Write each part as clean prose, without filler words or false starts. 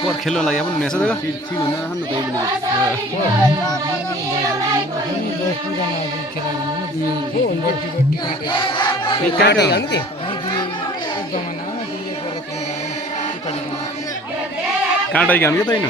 Kuat खेल्न लागि पनि मेसेज ग ठीक हुन रहन गइ पनि काटे काँटा ज्ञान के तैन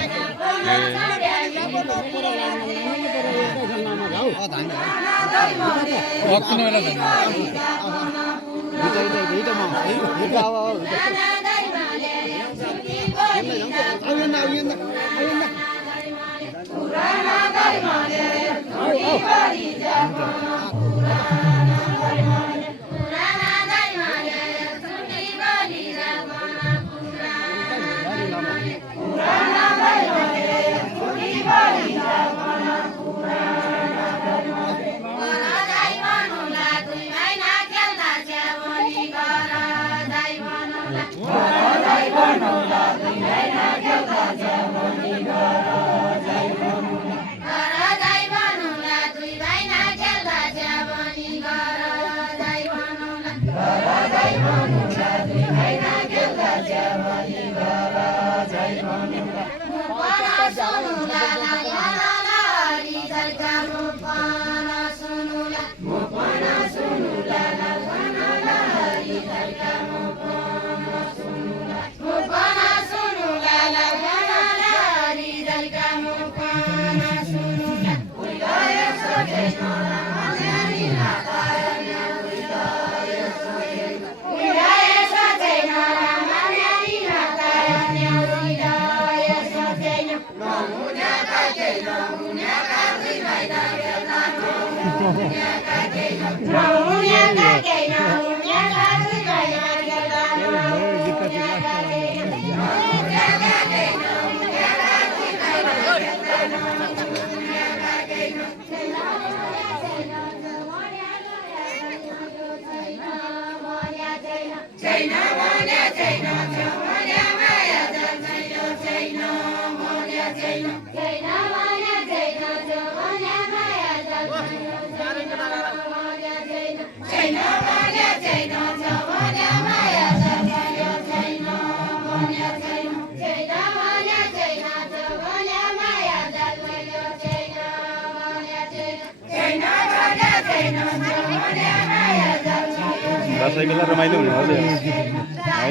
दसैँ बेला रमाइलो हुने हो है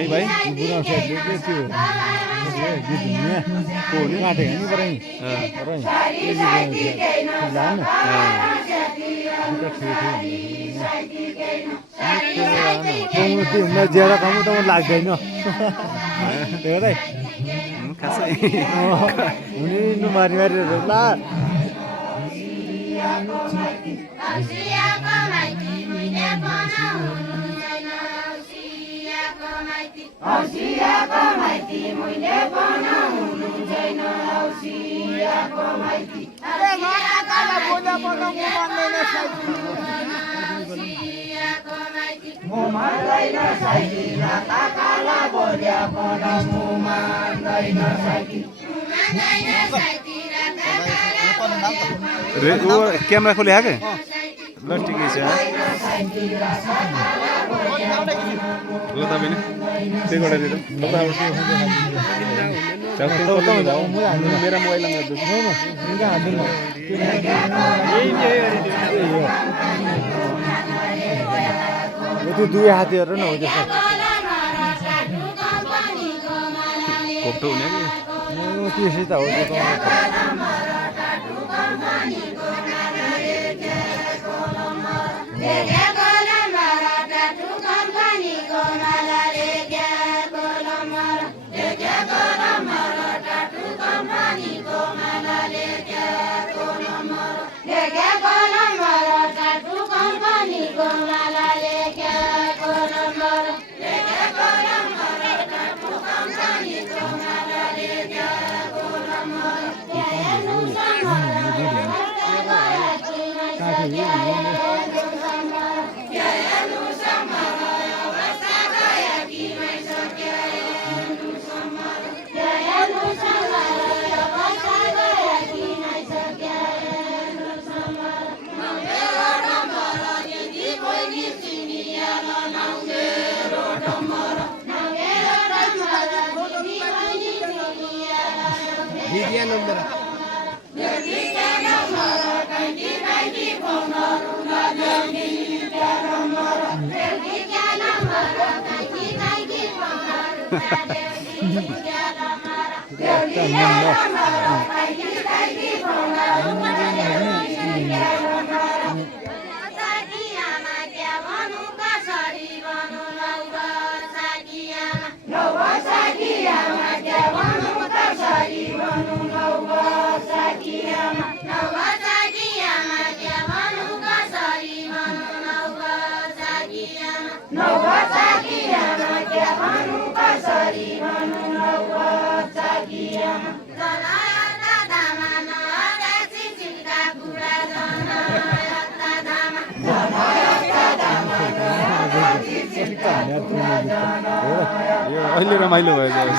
भाइ बुढा साथीले के थियो गीत हुने को नि काटे नि परै परै ज्यादा कम त लाग्दैन हेरै खासै हुने नुमारी मारी ला क्यामेरा खोले आके ल ठिकै छ हो तपाईले त्यही गराइदिनु मेरा मोबाइलमा त्यो दुई हातीहरु न हो जस्तो कोप्टो हुने कि त्यसै त हो Maraca, Dia nomor. यो अहिले रमाइलो भयो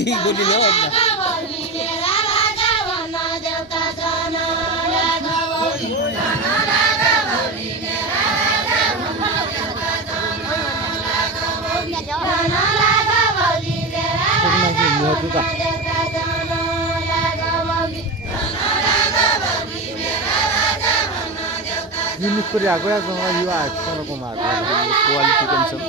Di बोली लो Ini pria aku ya sama Iwa, sama Komar. Kualitas konsum.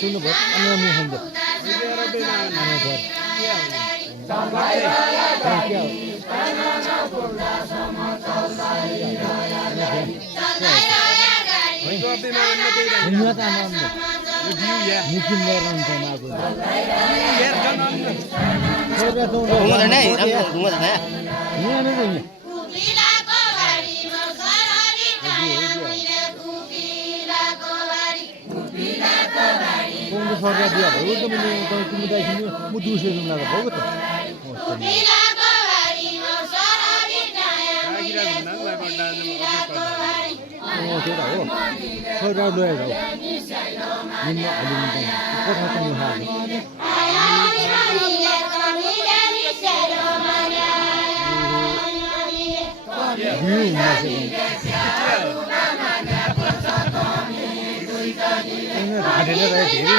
सुन्नुभयो अनि मुखन्द सरकार दिया भयो त मैले तिमी दाइसिनु म दुसै जुम्ला त भयो त त्यही त हो सरकार ल्याएर हो निम्न अलि कोठा पनि घाटेर धेरै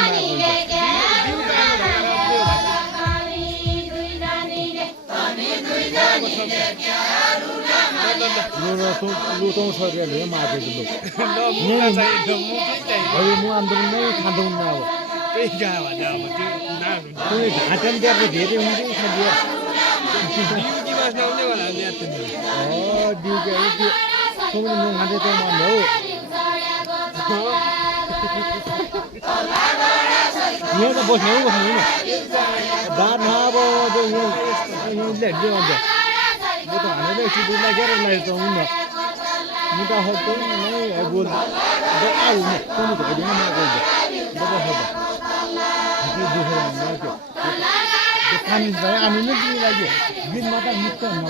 लुटौँ सरकारले मागेको अहिले म आन्दोलन नै खाँदैन अब घाटा पनि धेरै हुन्छ यहाँ त बस्नु बस्नु दाँत नआब भन्छ म त हानेर एकछिन दुध लागेर लागेको त हुन्न म त हट्टो नै बोल पानी हामी नै दिनु लाग्यो दिनमा त मुक्त हुन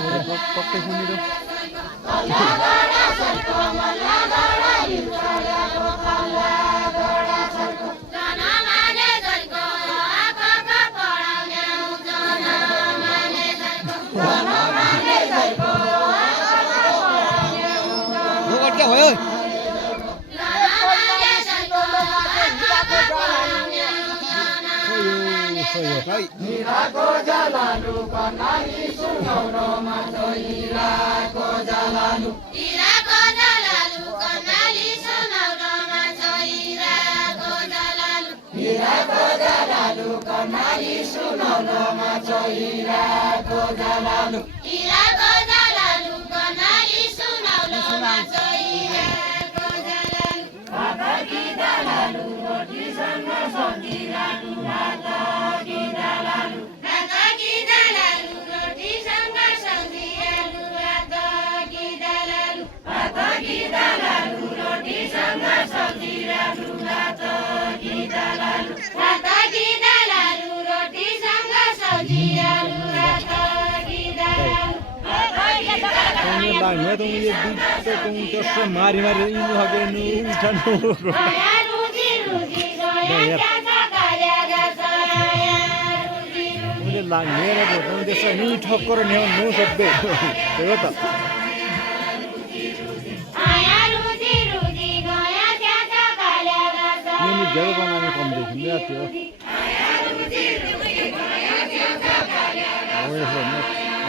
पक्कै सुनेर हिराको जलालु कनाली सुनौरो माथो हिराको जलालु हिराको जलालु कनाली सुनौरो माथो हिराको जलालु हिराको जलालु कनाली सुनौरो माथो हिराको जलालु हिराको जलालु कनाली सुनौरो माथो हिराको जलालु माता की जलालु रोटी सँग सजिरालु माता लाग्ने त उयो जस्तो मारी मारी इन्नु हगेनु उठानु उसले लाग्ने र बोटाउनु त्यसो नि ठक्कर न्याउनु सबै हो त नि जब बनाउने कम देखिन्छ त्यो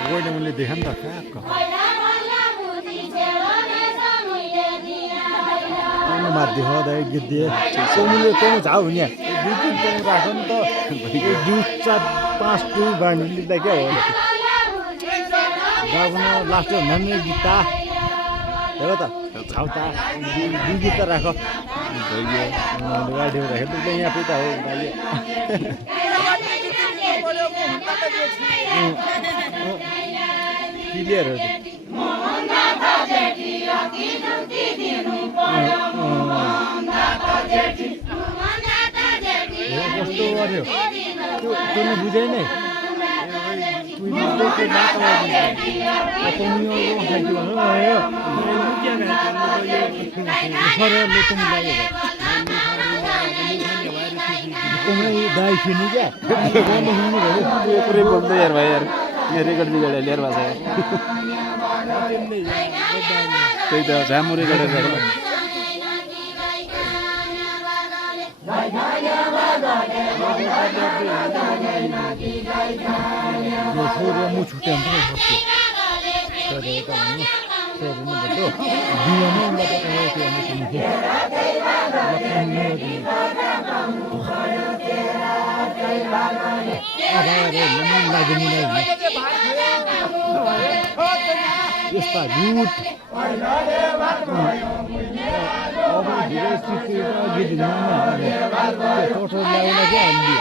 गइले मैले देखाएँ नि त कहाँ माथि देखाउँदा गीत दिए कमुले कमु झाउ हुने दुई तिन कमु राख्छ नि त दुई चार पाँच टु बाँड्नु लिँदा क्या हो गाउन लास्ट भन्ने गीता हो त झाउ त दुई गीत राख गाडी राखेको त यहाँ पिता हो क्लियर हो कस्तो गर्यो तँले बुझे नै दाई खेल्नु क्या पुरै बोल्दै यार भाइ यार यो रेकर्ड बिगाडेर लिएर भएको छ त्यही त राम्रो रेकर्ड गरेर म छुट्याउँछ यस्ता झुट अब धेरै गीत टोटो ल्याउला क्या हामीले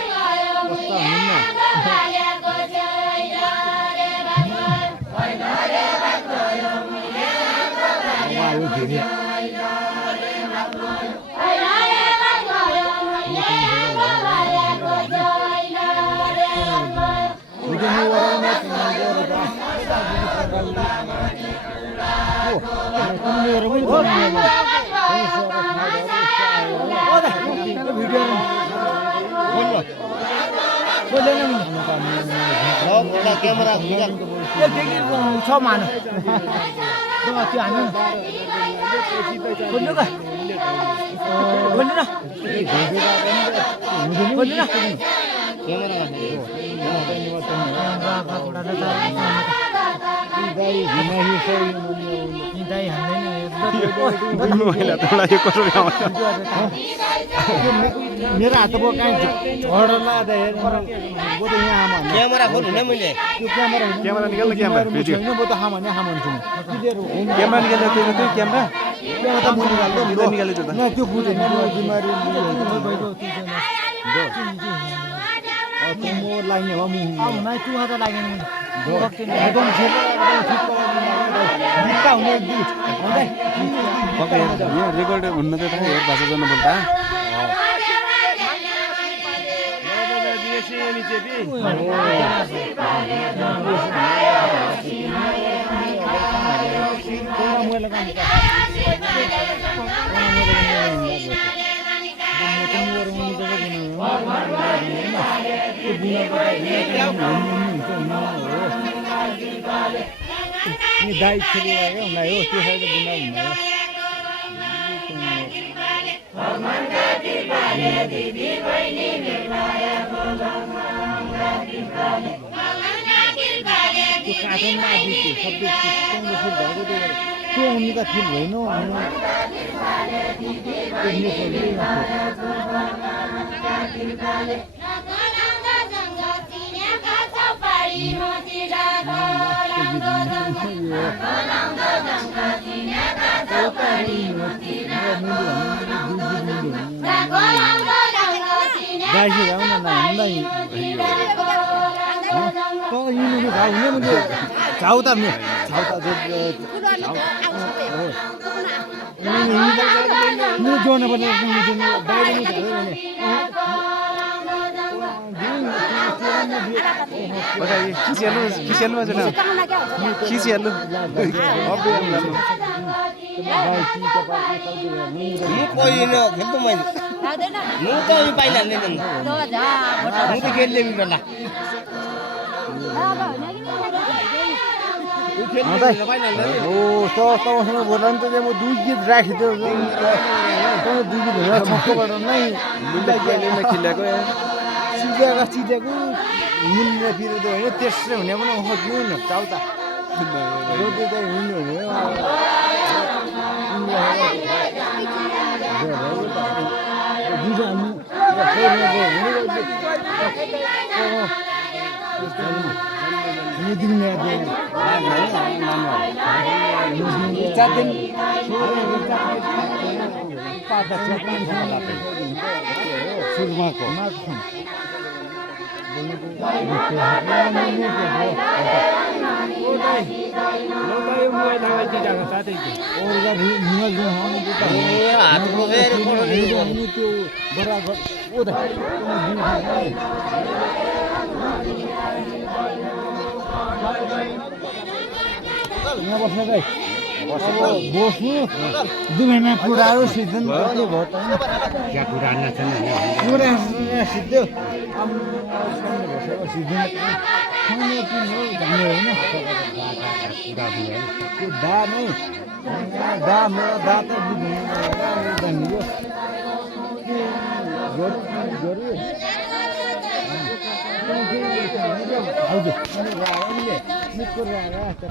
कस्ता हुन्न आयो फेरि क्यामेरा छ मानु त्यो हामी खोल्नु खोल्नु न मेरो हातको कहीँ झडला क्यामेरा खोल्नु न मैले त्यो क्यामेरा निकाल्नु क्यामेरा भिडियो म त हाम हान्छु क्यामेरा निकाल्नु त्यो क्यामेरा त म निकाल्दै निकाल्यो त्यो त त्यो बुझेन बिमारी म लाग्ने हो नै तु त लागेन एकदम रेकर्ड हुन्न त भाषा जानु बोल्दा दाइ खेल्नु लाग्यो त्यो साइड बुना हुँदैन त्यो काठमा त्यो उनीका फिल होइन गाई आउन झाउ त जोड्नु पर्ने खिचिहाल्नु खिचिहाल्नु दुई गीत राखिदियो दुई गीत छक्कोबाट नै खिल्याएको चिजेको मिल्ने पिरो होइन त्यसै हुने पनि दिउ न चाउता रोटी चाहिँ हुनु सुरमाको ओरगा निमल जो हम देता है हात बोकेर पठाउने हामी त्यो बराबर ओ त यहाँ बस्न गई बस्नु 2 महिना पुरानो सिजन पनि भयो त क्या कुरा नछन् पुरा सिद्धो सिजन खाने पिउने हो जाने होइन त्यो दा नै दा मेरो दा त बुझ्नु जानियो गरु हजुर निको